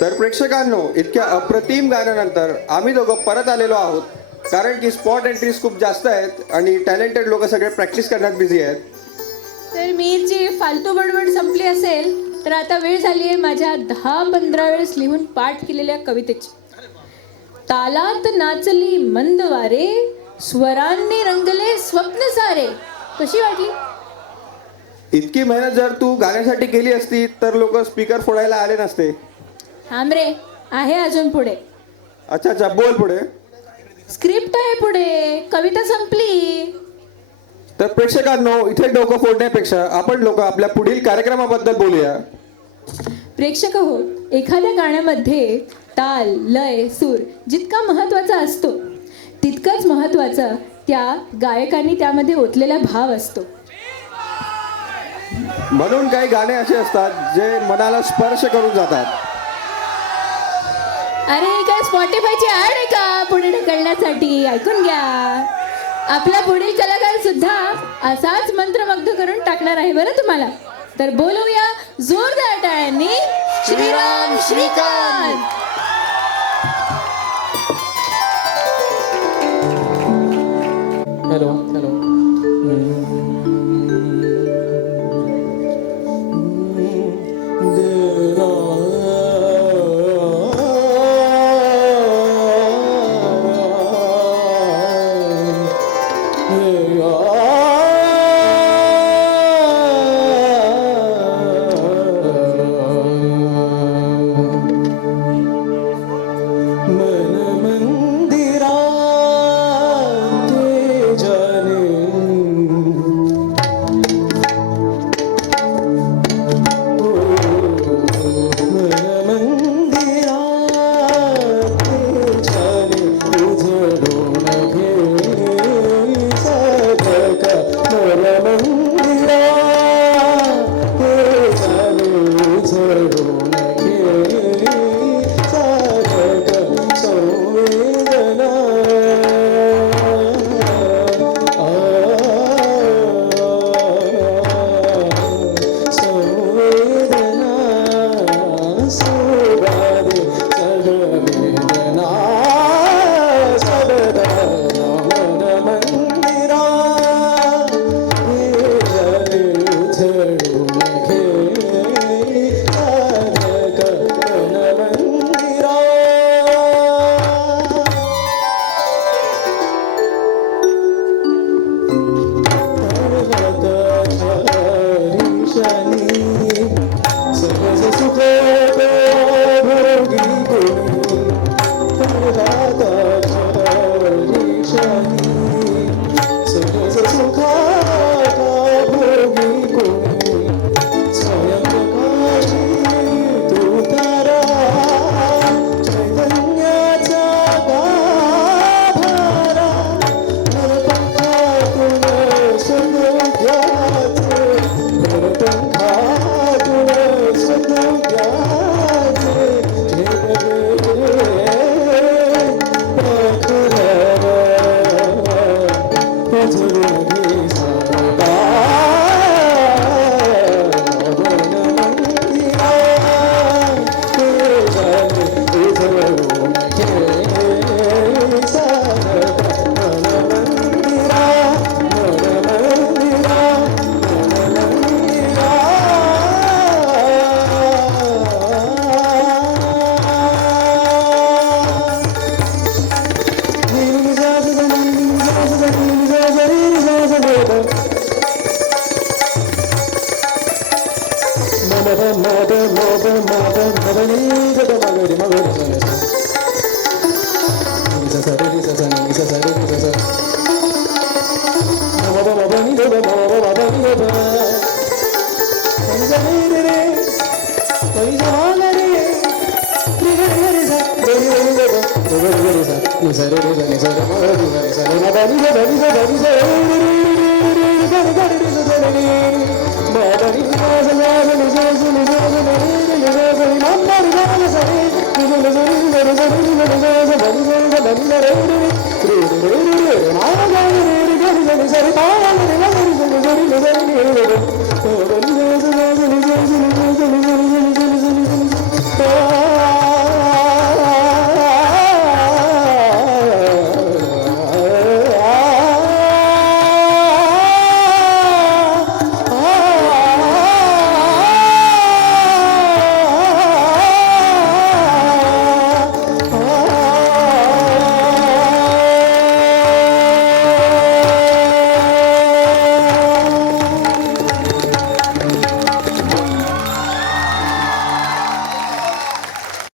तर प्रेक्षकांनो, इतक्या अप्रतिम गाण्यानंतर आम्ही दोघं परत आलेलो आहोत. कारण की स्पॉट एंट्रीज खूप जास्त आहेत आणि टॅलेंटेड लोक सगळे प्रॅक्टिस करण्यात बिझी आहेत. तर मी जी फालतू बडबड संपली असेल तर आता वेळ झाली आहे माझ्या 10-15 वेळेस लिहून पाठ केलेल्या कवितेची. तालात नाचली मंद वारे, स्वरांनी रंगले स्वप्न सारे. कशी वाटली? इतकी मेहनत जर तू गाण्यासाठी केली असती तर लोक स्पीकर फोडायला आले नसते. थांब रे, आहे अजून पुढे. अच्छा अच्छा, बोल पुढे. स्क्रिप्ट आहे पुढे, कविता संपली. तर प्रेक्षकांनो, इथे डोकं फोडण्यापेक्षा आपण लोक आपल्या पुढील कार्यक्रमाबद्दल बोलूया. प्रेक्षक हो, एखाद्या गाण्यामध्ये ताल, लय, सूर जितका महत्त्वाचा असतो तितकाच महत्त्वाचा त्या गायकांनी त्यामध्ये ओतलेला भाव असतो. म्हणून काही गाणे असे असतात जे मनाला स्पर्श करून जातात. अरे काय स्पॉटिफायची ॲड आहे का पुढे ढकलण्यासाठी? ऐकून घ्या, आपला पुढील कलाकार सुद्धा असाच मंत्रमुग्ध करून टाकणार आहे बरं तुम्हाला. तर बोलूया जोरदार टाळ्यांनी Shriram Shrikant. Hello hello. Sorry,